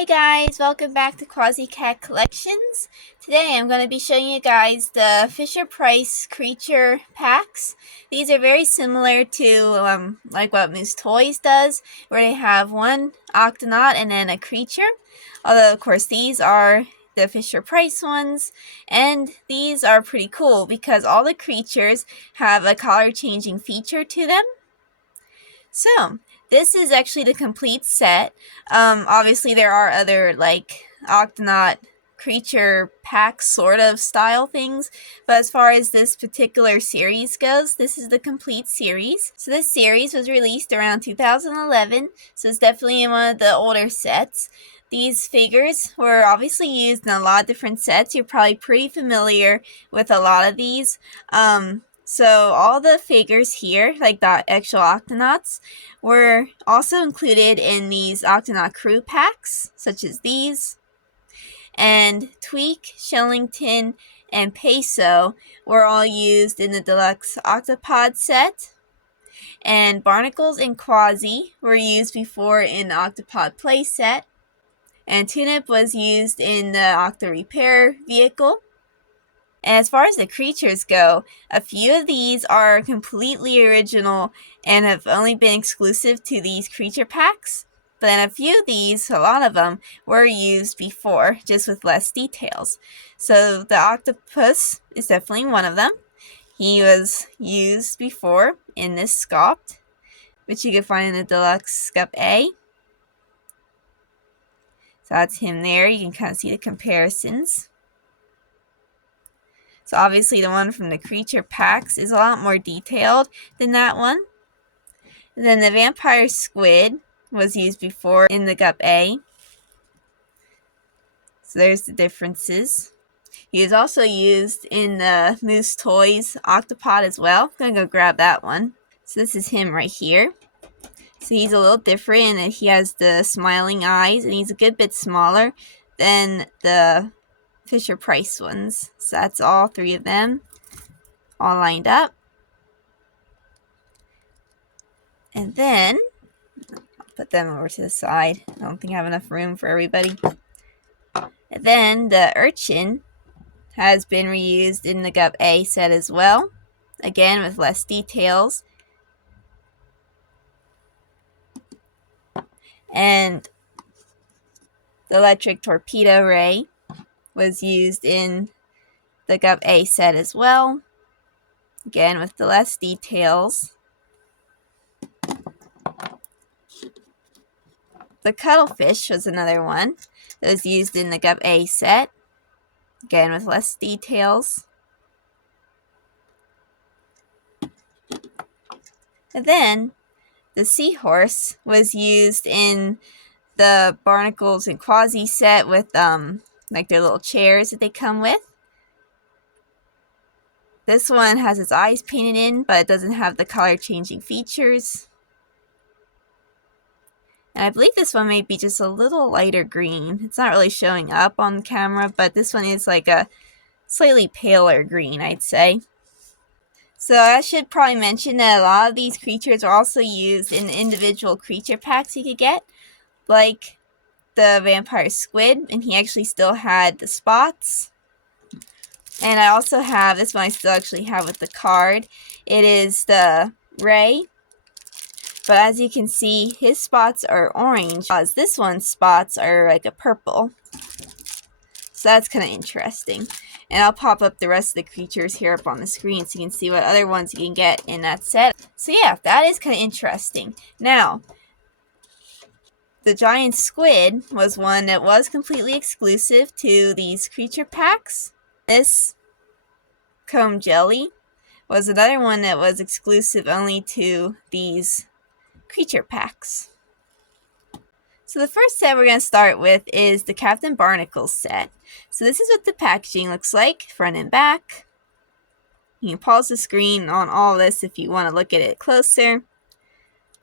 Hey guys, welcome back to Kwazii Cat Collections. Today I'm going to be showing you guys the Fisher-Price creature packs. These are very similar to like what Moose Toys does, where they have one Octonaut and then a creature. Although of course these are the Fisher-Price ones, and these are pretty cool because all the creatures have a color changing feature to them. So, this is actually the complete set. Obviously there are other like Octonaut creature pack sort of style things, but as far as this particular series goes, this is the complete series. So this series was released around 2011, so it's definitely in one of the older sets. These figures were obviously used in a lot of different sets. You're probably pretty familiar with a lot of these. So all the figures here, like the actual Octonauts, were also included in these Octonaut crew packs, such as these. And Tweak, Shellington, and Peso were all used in the deluxe Octopod set. And Barnacles and Kwazii were used before in the Octopod playset. And Tunip was used in the Octo Repair vehicle. And as far as the creatures go, a few of these are completely original and have only been exclusive to these creature packs. But then a few of these, a lot of them, were used before, just with less details. So the octopus is definitely one of them. He was used before in this sculpt, which you can find in the deluxe sculpt A. So that's him there. You can kind of see the comparisons. So obviously the one from the creature packs is a lot more detailed than that one. And then the vampire squid was used before in the Gup A. So there's the differences. He was also used in the Moose Toys Octopod as well. I'm going to go grab that one. So this is him right here. So he's a little different in that he has the smiling eyes and he's a good bit smaller than the Fisher-Price ones. So that's all three of them all lined up. And then I'll put them over to the side. I don't think I have enough room for everybody. And then the urchin has been reused in the Gup A set as well. Again with less details. And the electric torpedo ray was used in the Gup A set as well. Again with the less details. The cuttlefish was another one that was used in the Gup A set. Again with less details. And then the seahorse was used in the Barnacles and Kwazii set with like their little chairs that they come with. This one has its eyes painted in, but it doesn't have the color changing features. And I believe this one may be just a little lighter green. It's not really showing up on camera, but this one is like a slightly paler green, I'd say. So I should probably mention that a lot of these creatures are also used in individual creature packs you could get. Like the vampire squid, and he actually still had the spots. And I also have, this one I still actually have with the card. It is the ray. But as you can see, his spots are orange, whereas this one's spots are like a purple. So that's kind of interesting. And I'll pop up the rest of the creatures here up on the screen so you can see what other ones you can get in that set. So yeah, that is kind of interesting. Now, the giant squid was one that was completely exclusive to these creature packs. This comb jelly was another one that was exclusive only to these creature packs. So the first set we're going to start with is the Captain Barnacles set. So this is what the packaging looks like, front and back. You can pause the screen on all this if you want to look at it closer.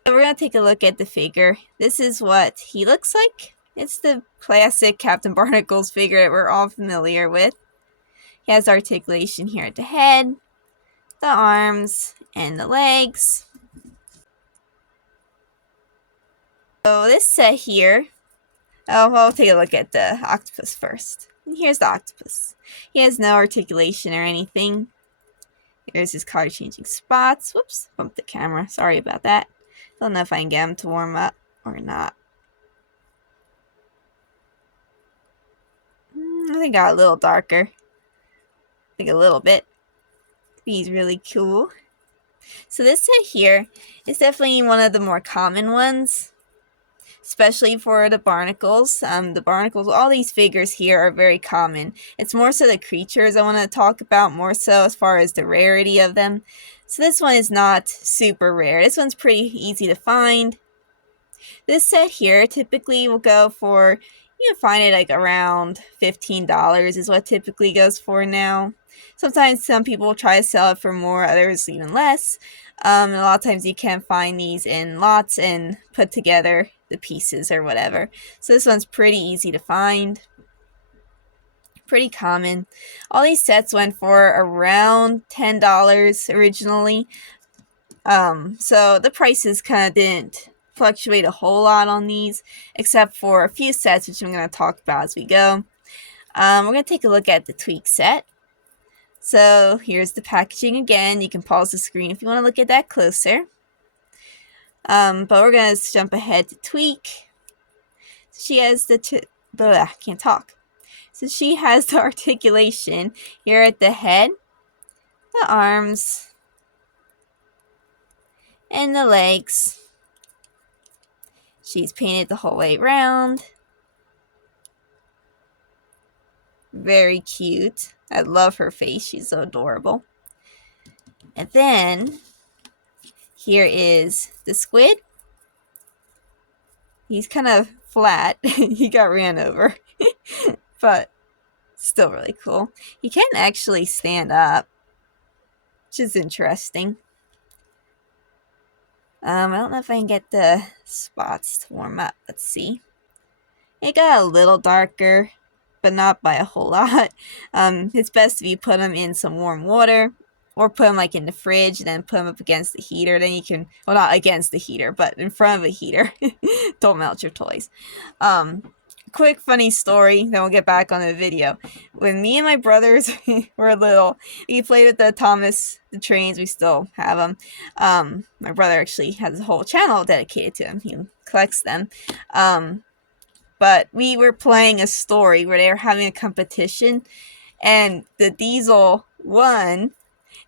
So we're going to take a look at the figure. This is what he looks like. It's the classic Captain Barnacles figure that we're all familiar with. He has articulation here at the head, the arms, and the legs. So this set here Oh, well, take a look at the octopus first. And here's the octopus. He has no articulation or anything. Here's his color changing spots. Whoops, bumped the camera. Sorry about that. Don't know if I can get him to warm up or not. I think it got a little darker. I think a little bit. He's really cool. So this set here is definitely one of the more common ones, especially for the Barnacles. The Barnacles, all these figures here are very common. It's more so the creatures I want to talk about more so as far as the rarity of them. So this one is not super rare. This one's pretty easy to find. This set here typically will go for, you can find it like around $15 is what typically goes for now. Sometimes some people try to sell it for more, others even less. And a lot of times you can find these in lots and put together the pieces or whatever. So this one's pretty easy to find. Pretty common. All these sets went for around $10 originally. So the prices kind of didn't fluctuate a whole lot on these, except for a few sets, which I'm going to talk about as we go. We're going to take a look at the Tweak set. So here's the packaging again. You can pause the screen if you want to look at that closer. But we're going to jump ahead to Tweak. She has the I can't talk. So she has the articulation here at the head, the arms, and the legs. She's painted the whole way around. Very cute. I love her face. She's so adorable. And then here is the squid. He's kind of flat. He got ran over. But still really cool. He can actually stand up, which is interesting. I don't know if I can get the spots to warm up. Let's see. It got a little darker, but not by a whole lot. It's best if you put them in some warm water, or put them like in the fridge and then put them up against the heater. Then you can, well, not against the heater, but in front of a heater. Don't melt your toys. Quick funny story, then we'll get back on the video. When me and my brothers were little, we played with the trains. We still have them. My brother actually has a whole channel dedicated to them. He collects them. But we were playing a story where they were having a competition, and the diesel won.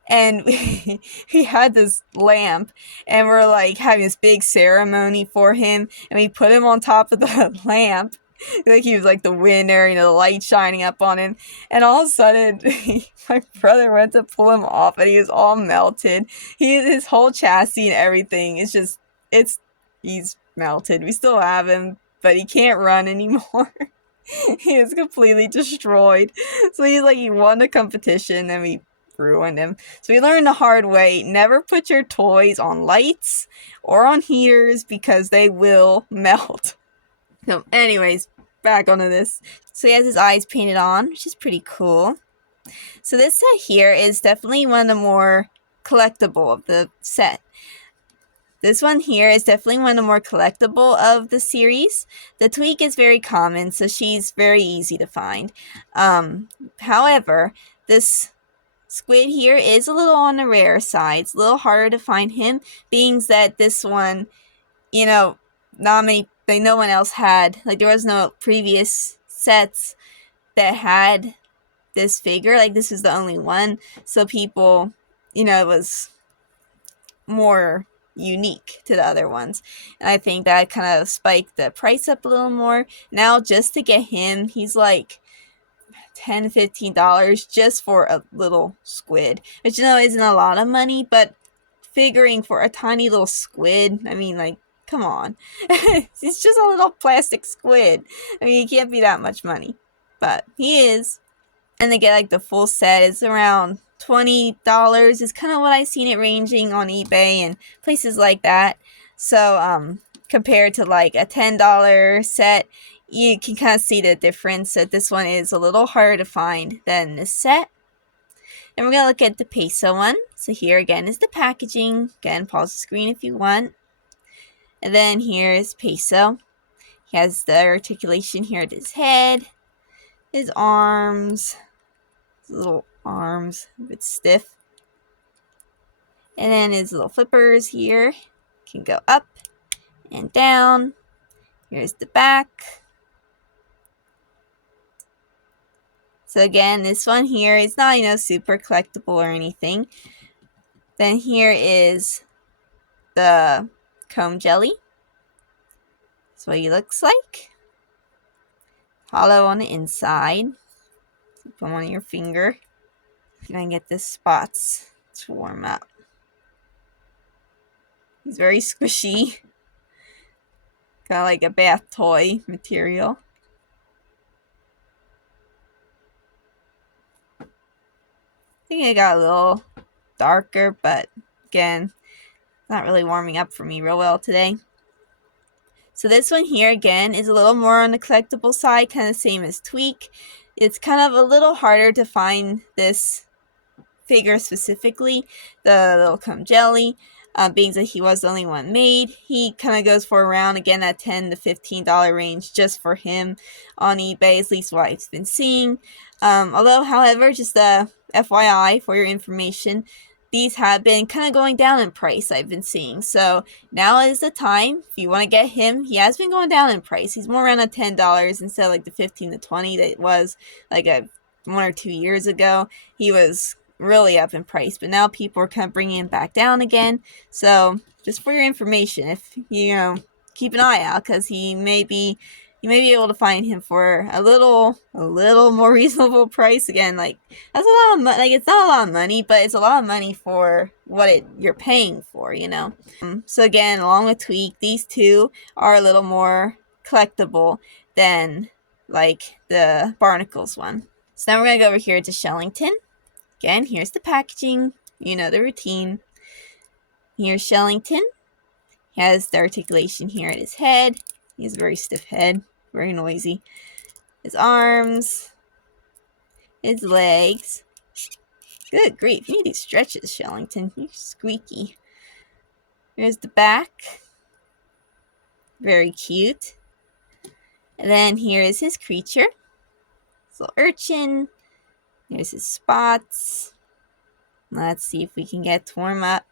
And he had this lamp, and we're like having this big ceremony for him, and we put him on top of the lamp. Like he was like the winner, the light shining up on him. And all of a sudden, my brother went to pull him off, and he was all melted. His whole chassis and everything is he's melted. We still have him, but he can't run anymore. He is completely destroyed. So he won the competition, and we ruined him. So we learned the hard way: never put your toys on lights or on heaters because they will melt. So anyways, back onto this. So he has his eyes painted on, which is pretty cool. So this set here is definitely one of the more collectible of the set. This one here is definitely one of the more collectible of the series. The Tweak is very common, so she's very easy to find. However, this squid here is a little on the rare side. It's a little harder to find him, being that this one, no one else had, there was no previous sets that had this figure. This is the only one. So people, it was more unique to the other ones. And I think that kind of spiked the price up a little more. Now, just to get him, he's like $10, $15 just for a little squid, which isn't a lot of money, but figuring for a tiny little squid, come on. It's just a little plastic squid. He can't be that much money. But he is. And to get the full set is around $20 is kind of what I've seen it ranging on eBay and places like that. So compared to a $10 set, you can kind of see the difference that this one is a little harder to find than this set. And we're going to look at the Peso one. So here again is the packaging. Again, pause the screen if you want. And then here's Peso. He has the articulation here at his head, his arms, his little arms, a bit stiff. And then his little flippers here can go up and down. Here's the back. So again, this one here is not, super collectible or anything. Then here is the comb jelly. That's what he looks like. Hollow on the inside. Put them on your finger. You can get the spots to warm up. He's very squishy. Kind of like a bath toy material. I think it got a little darker, but again, not really warming up for me real well today. So this one here again is a little more on the collectible side, kind of same as Tweak. It's kind of a little harder to find this figure specifically, the little comb jelly. Being that he was the only one made, he kind of goes for around, again, that $10 to $15 range just for him on eBay, at least what I've been seeing. Although, however, just a FYI for your information, these have been kind of going down in price, I've been seeing. So now is the time. If you want to get him, he has been going down in price. He's more around $10 instead of like the $15 to $20 that it was like 1 or 2 years ago. He was really up in price, but now people are kind of bringing him back down again. So just for your information, if you keep an eye out, because you may be able to find him for a little more reasonable price. Again, like that's a lot of money. Like it's not a lot of money, but it's a lot of money for what you're paying for. So again, along with Tweak, these two are a little more collectible than like the Barnacles one. So now we're gonna go over here to Shellington. Again, here's the packaging. You know the routine. Here's Shellington. He has the articulation here at his head. He has a very stiff head. Very noisy. His arms. His legs. Good grief. You need these stretches, Shellington. You're squeaky. Here's the back. Very cute. And then here is his creature. His little urchin. Here's his spots. Let's see if we can get to warm up.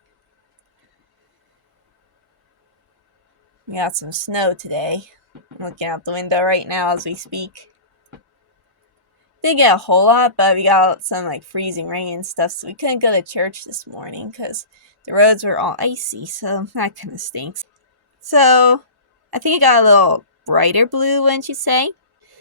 We got some snow today. I'm looking out the window right now as we speak. Didn't get a whole lot, but we got some like freezing rain and stuff, so we couldn't go to church this morning because the roads were all icy, so that kind of stinks. So I think it got a little brighter blue, wouldn't you say?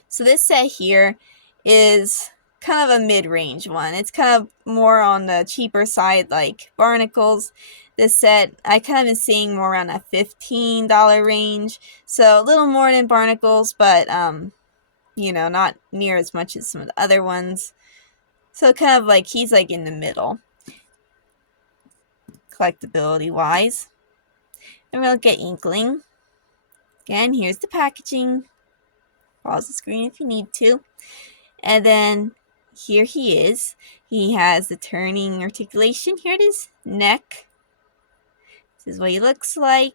So this set here is kind of a mid-range one. It's kind of more on the cheaper side, like Barnacles. This set, I kind of been seeing more around that $15 range. So a little more than Barnacles, but, not near as much as some of the other ones. So kind of like, he's like in the middle, collectability-wise. And we'll get Inkling. Again, here's the packaging. Pause the screen if you need to. And then here he is. He has the turning articulation here at his neck. This is what he looks like.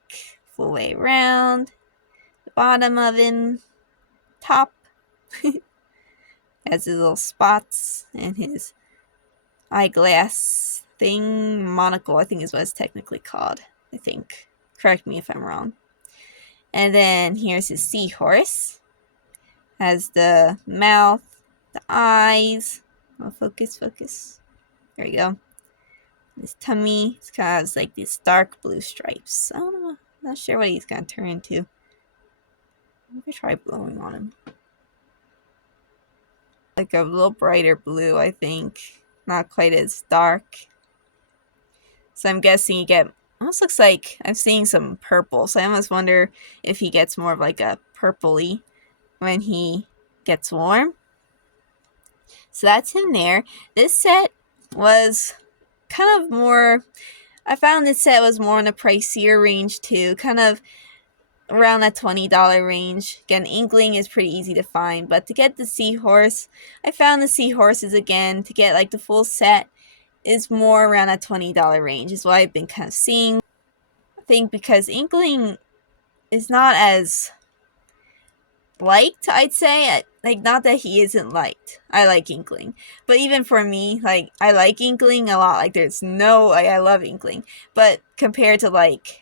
Full way around. The bottom of him. Top. Has his little spots and his eyeglass thing. Monocle, I think is what it's technically called. I think. Correct me if I'm wrong. And then here's his seahorse. Has the mouth. The eyes. Oh, focus. There we go. His tummy. It's kind of like these dark blue stripes. I don't know. I'm not sure what he's going to turn into. Maybe try blowing on him. Like a little brighter blue, I think. Not quite as dark. So I'm guessing you get... Almost looks like I'm seeing some purple. So I almost wonder if he gets more of like a purpley when he gets warm. So that's him there. This set was kind of more... I found this set was more in the pricier range too. Kind of around that $20 range. Again, Inkling is pretty easy to find. But to get the seahorse, I found the seahorses again. To get like the full set is more around that $20 range. Is what I've been kind of seeing. I think because Inkling is not as liked, I'd say. Like, not that he isn't liked. I like Inkling. But even for me, like, I like Inkling a lot. Like, there's no, like, I love Inkling. But compared to, like,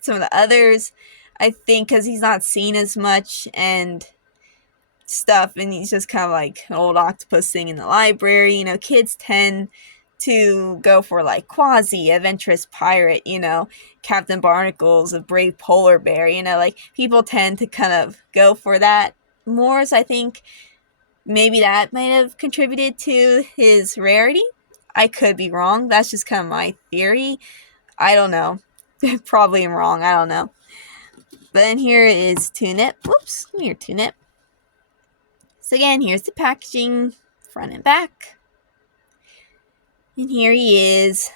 some of the others, I think because he's not seen as much and stuff, and he's just kind of like an old octopus thing in the library. You know, kids tend to go for like Kwazii, adventurous pirate, you know, Captain Barnacles, a brave polar bear, you know, like people tend to kind of go for that more. So I think maybe that might have contributed to his rarity. I could be wrong. That's just kind of my theory. I don't know. Probably am wrong. I don't know. But then here is Tunip. Whoops. Come here, Tunip. So again, here's the packaging, front and back. And here he is.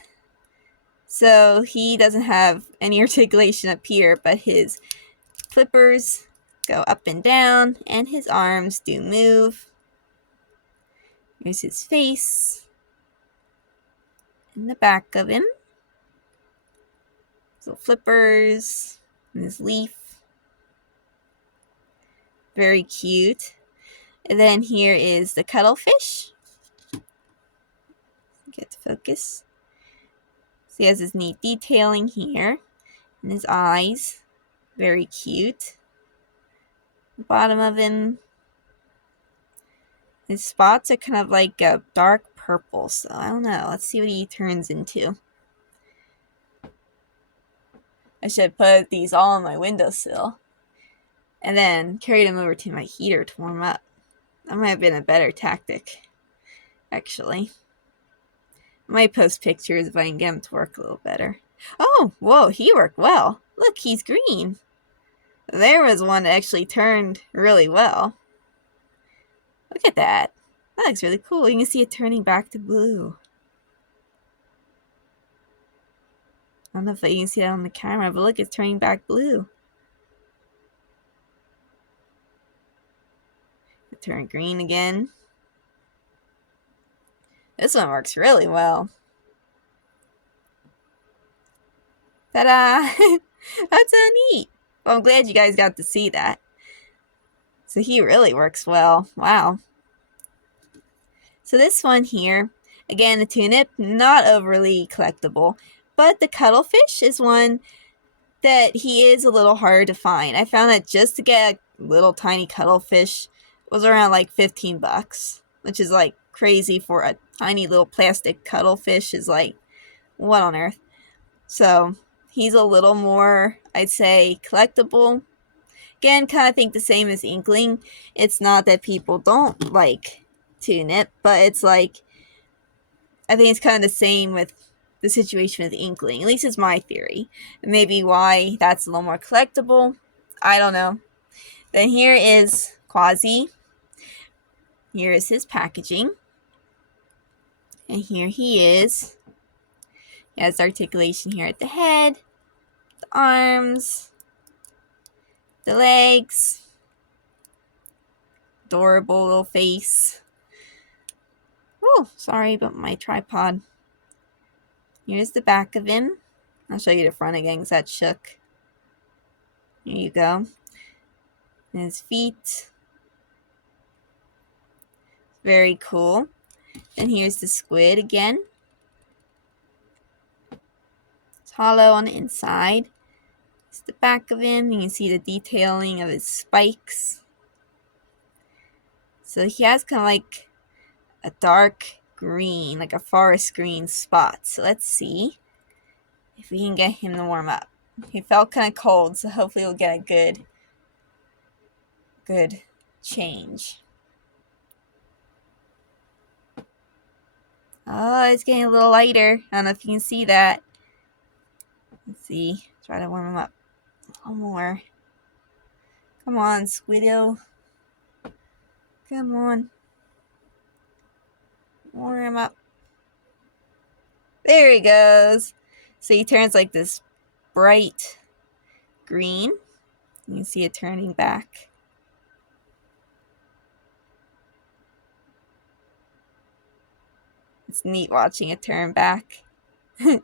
So he doesn't have any articulation up here, but his flippers go up and down, and his arms do move. Here's his face. And the back of him. So flippers, and his leaf. Very cute. And then here is the cuttlefish. Get to focus. So he has his neat detailing here. And his eyes. Very cute. The bottom of him. His spots are kind of like a dark purple. So I don't know. Let's see what he turns into. I should put these all on my windowsill. And then carry them over to my heater to warm up. That might have been a better tactic, actually. I might post pictures if I can get him to work a little better. Oh, whoa, he worked well. Look, he's green. There was one that actually turned really well. Look at that. That looks really cool. You can see it turning back to blue. I don't know if you can see that on the camera, but look, it's turning back blue. It turned green again. This one works really well. Ta-da! That's so neat. Well, I'm glad you guys got to see that. So he really works well. Wow. So this one here, again, the Tunip, not overly collectible, but the cuttlefish is one that he is a little harder to find. I found that just to get a little tiny cuttlefish was around like 15 bucks, which is like crazy for a tiny little plastic cuttlefish. Is like, what on earth? So he's a little more, I'd say, collectible. Again, kind of think the same as Inkling. It's not that people don't like Tunip, but it's like, I think it's kind of the same with the situation with Inkling. At least it's my theory. Maybe why that's a little more collectible. I don't know. Then here is Kwazii. Here is his packaging. And here he is. He has articulation here at the head, the arms, the legs. Adorable little face. Oh, sorry about my tripod. Here's the back of him. I'll show you the front again because that shook. Here you go. And his feet. Very cool. And here's the squid again. It's hollow on the inside. It's the back of him. You can see the detailing of his spikes. So he has kind of like a dark green, like a forest green spot. So let's see if we can get him to warm up. He felt kind of cold, so hopefully we'll get a good change. Oh, it's getting a little lighter. I don't know if you can see that. Let's see. Try to warm him up a little more. Come on, Squiddo. Come on. Warm him up. There he goes. So he turns like this bright green. You can see it turning back. It's neat watching it turn back. And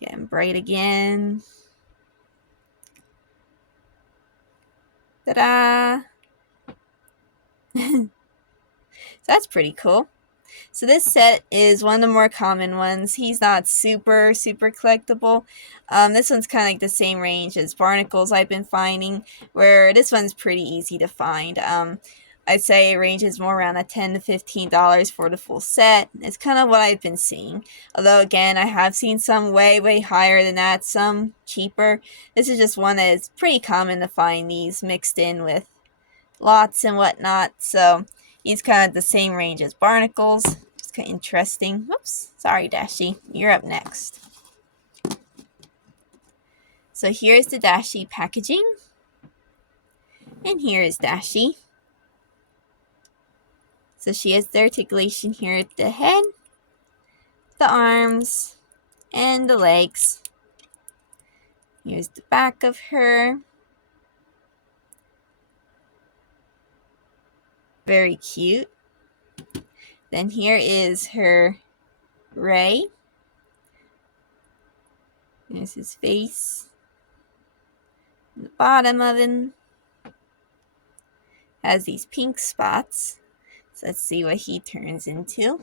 getting bright again. Ta-da! So that's pretty cool. So this set is one of the more common ones. He's not super collectible. This one's kind of like the same range as Barnacles I've been finding, where this one's pretty easy to find. I'd say it ranges more around the $10 to $15 for the full set. It's kind of what I've been seeing. Although again, I have seen some way higher than that, some cheaper. This is just one that is pretty common to find these mixed in with lots and whatnot. So he's kind of the same range as Barnacles. It's kind of interesting. Whoops, sorry Dashi, you're up next. So here's the Dashi packaging. And here is Dashi. So she has the articulation here at the head, the arms, and the legs. Here's the back of her. Very cute. Then here is her ray. There's his face. The bottom of him has these pink spots. So let's see what he turns into.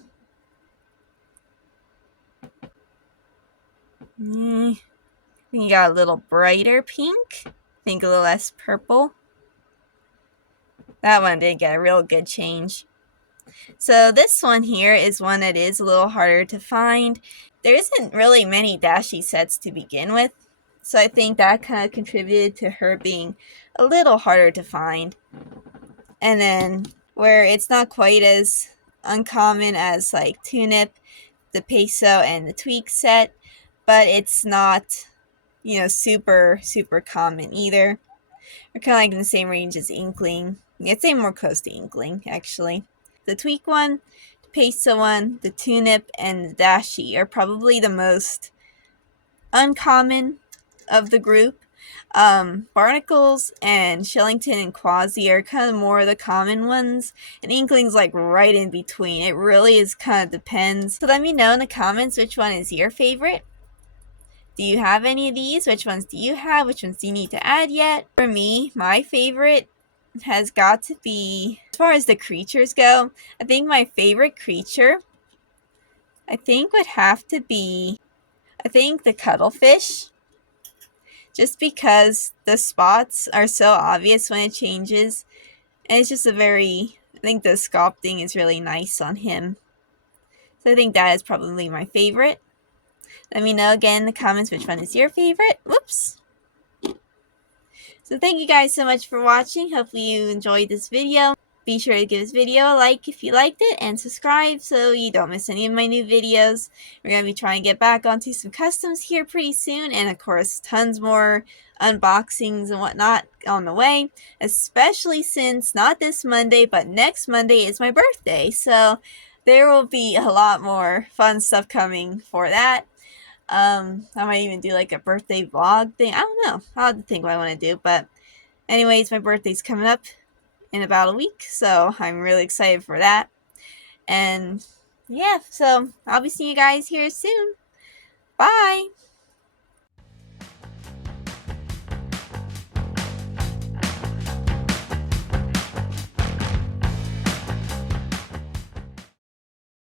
I think he got a little brighter pink. I think a little less purple. That one did get a real good change. So this one here is one that is a little harder to find. There isn't really many Dashi sets to begin with, so I think that kind of contributed to her being a little harder to find. And then where it's not quite as uncommon as like Tunip, the Peso, and the Tweak set, but it's not, you know, super common either. They're kind of like in the same range as Inkling. I'd say more close to Inkling, actually. The Tweak one, the Peso one, the Tunip, and the Dashi are probably the most uncommon of the group. Barnacles and Shellington and Kwazii are kind of more the common ones, and Inkling's like right in between. It really is kind of depends. So let me know in the comments which one is your favorite. Do you have any of these? Which ones do you have? Which ones do you need to add yet? For me, my favorite has got to be, as far as the creatures go, I think my favorite creature, would have to be, the cuttlefish. Just because the spots are so obvious when it changes. And it's just I think the sculpting is really nice on him. So I think that is probably my favorite. Let me know again in the comments which one is your favorite. Whoops. So thank you guys so much for watching. Hopefully you enjoyed this video. Be sure to give this video a like if you liked it, and subscribe so you don't miss any of my new videos. We're going to be trying to get back onto some customs here pretty soon, and of course tons more unboxings and whatnot on the way, especially since not this Monday but next Monday is my birthday, so there will be a lot more fun stuff coming for that. I might even do like a birthday vlog thing. I don't know. I'll have to think what I want to do. But anyways, my birthday's coming up in about a week, so I'm really excited for that. And yeah, so I'll be seeing you guys here soon. Bye!